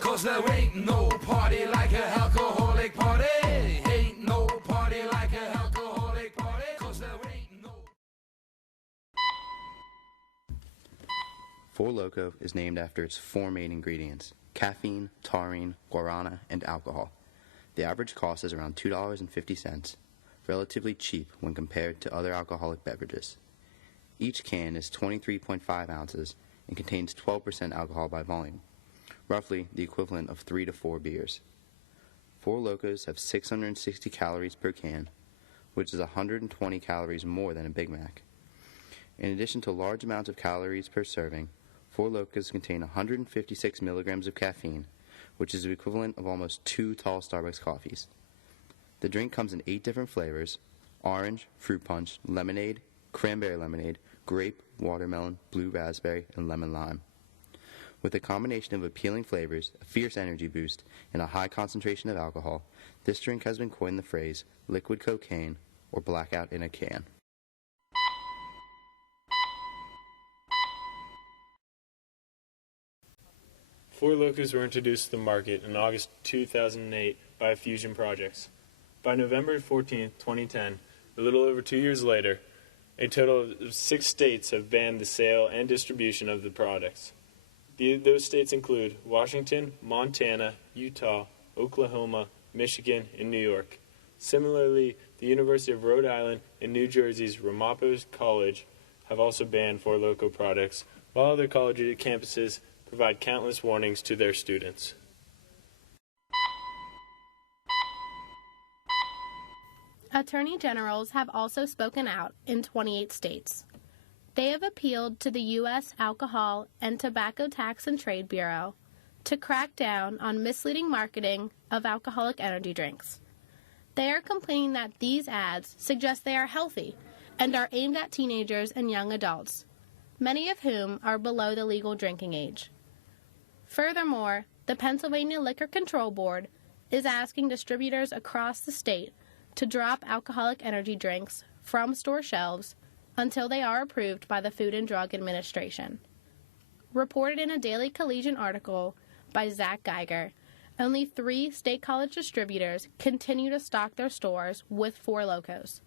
'cause there ain't no party like a alcoholic party. Ain't no party like a alcoholic party, 'cause there ain't no. Four Loko is named after its four main ingredients: caffeine, taurine, guarana, and alcohol. The average cost is around $2.50, relatively cheap when compared to other alcoholic beverages. Each can is 23.5 ounces and contains 12% alcohol by volume, roughly the equivalent of 3 to 4 beers. Four Lokos have 660 calories per can, which is 120 calories more than a Big Mac. In addition to large amounts of calories per serving, Four Lokos contain 156 milligrams of caffeine, which is the equivalent of almost 2 tall Starbucks coffees. The drink comes in 8 different flavors: orange, fruit punch, lemonade, cranberry lemonade, grape, watermelon, blue raspberry, and lemon lime. With a combination of appealing flavors, a fierce energy boost, and a high concentration of alcohol, this drink has been coined the phrase liquid cocaine or blackout in a can. Four Lokos were introduced to the market in August 2008 by Fusion Projects. By November 14, 2010, a little over 2 years later, a total of 6 states have banned the sale and distribution of the products. Those states include Washington, Montana, Utah, Oklahoma, Michigan, and New York. Similarly, the University of Rhode Island and New Jersey's Ramapo College have also banned Four Loko products, while other college campuses provide countless warnings to their students. Attorney generals have also spoken out in 28 states. They have appealed to the U.S. Alcohol and Tobacco Tax and Trade Bureau to crack down on misleading marketing of alcoholic energy drinks. They are complaining that these ads suggest they are healthy and are aimed at teenagers and young adults, many of whom are below the legal drinking age. Furthermore, the Pennsylvania Liquor Control Board is asking distributors across the state to drop alcoholic energy drinks from store shelves until they are approved by the Food and Drug Administration. Reported in a Daily Collegian article by Zach Geiger, only 3 state college distributors continue to stock their stores with Four Lokos.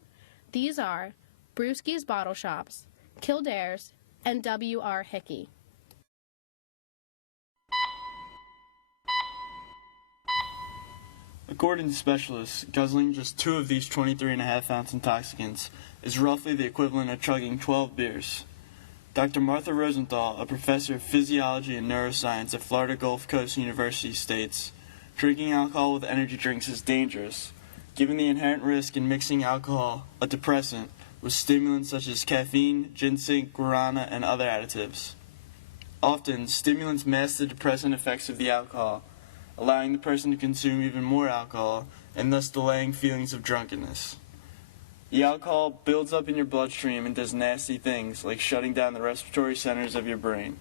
These are Brewski's Bottle Shops, Kildare's, and W.R. Hickey. According to specialists, guzzling just 2 of these 23.5-ounce intoxicants is roughly the equivalent of chugging 12 beers. Dr. Martha Rosenthal, a professor of physiology and neuroscience at Florida Gulf Coast University, states, "Drinking alcohol with energy drinks is dangerous, given the inherent risk in mixing alcohol, a depressant, with stimulants such as caffeine, ginseng, guarana, and other additives. Often, stimulants mask the depressant effects of the alcohol, allowing the person to consume even more alcohol and thus delaying feelings of drunkenness. The alcohol builds up in your bloodstream and does nasty things like shutting down the respiratory centers of your brain."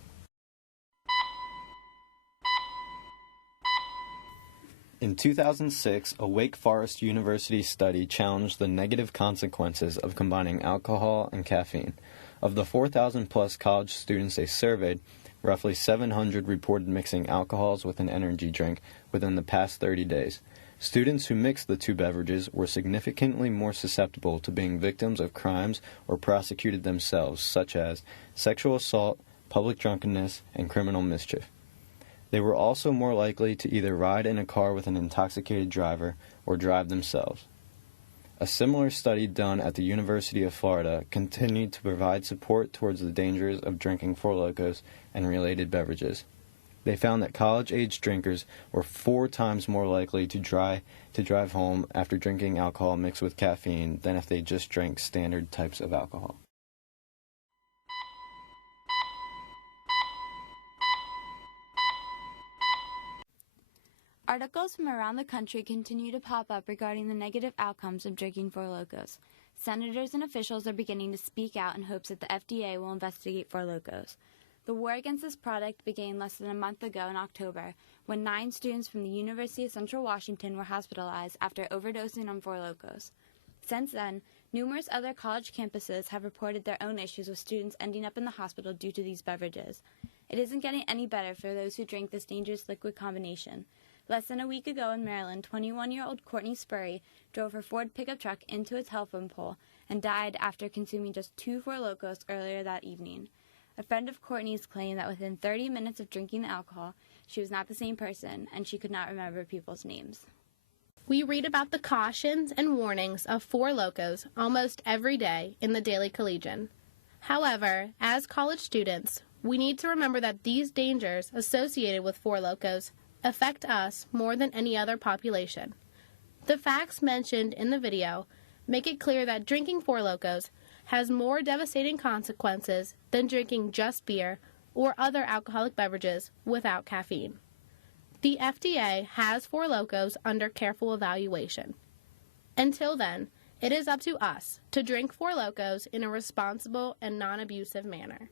In 2006, a Wake Forest University study challenged the negative consequences of combining alcohol and caffeine. Of the 4,000-plus college students they surveyed, roughly 700 reported mixing alcohols with an energy drink within the past 30 days. Students who mixed the 2 beverages were significantly more susceptible to being victims of crimes or prosecuted themselves, such as sexual assault, public drunkenness, and criminal mischief. They were also more likely to either ride in a car with an intoxicated driver or drive themselves. A similar study done at the University of Florida continued to provide support towards the dangers of drinking Four Lokos and related beverages. They found that college-age drinkers were 4 times more likely to drive home after drinking alcohol mixed with caffeine than if they just drank standard types of alcohol. Articles from around the country continue to pop up regarding the negative outcomes of drinking Four Lokos. Senators and officials are beginning to speak out in hopes that the FDA will investigate Four Lokos. The war against this product began less than a month ago in October, when 9 students from the University of Central Washington were hospitalized after overdosing on Four Lokos. Since then, numerous other college campuses have reported their own issues with students ending up in the hospital due to these beverages. It isn't getting any better for those who drink this dangerous liquid combination. Less than a week ago in Maryland, 21-year-old Courtney Spurry drove her Ford pickup truck into a telephone pole and died after consuming just 2 Four Lokos earlier that evening. A friend of Courtney's claimed that within 30 minutes of drinking the alcohol, she was not the same person and she could not remember people's names. We read about the cautions and warnings of Four Lokos almost every day in the Daily Collegian. However, as college students, we need to remember that these dangers associated with Four Lokos affect us more than any other population. The facts mentioned in the video make it clear that drinking Four Lokos has more devastating consequences than drinking just beer or other alcoholic beverages without caffeine. The FDA has Four Lokos under careful evaluation. Until then, it is up to us to drink Four Lokos in a responsible and non-abusive manner.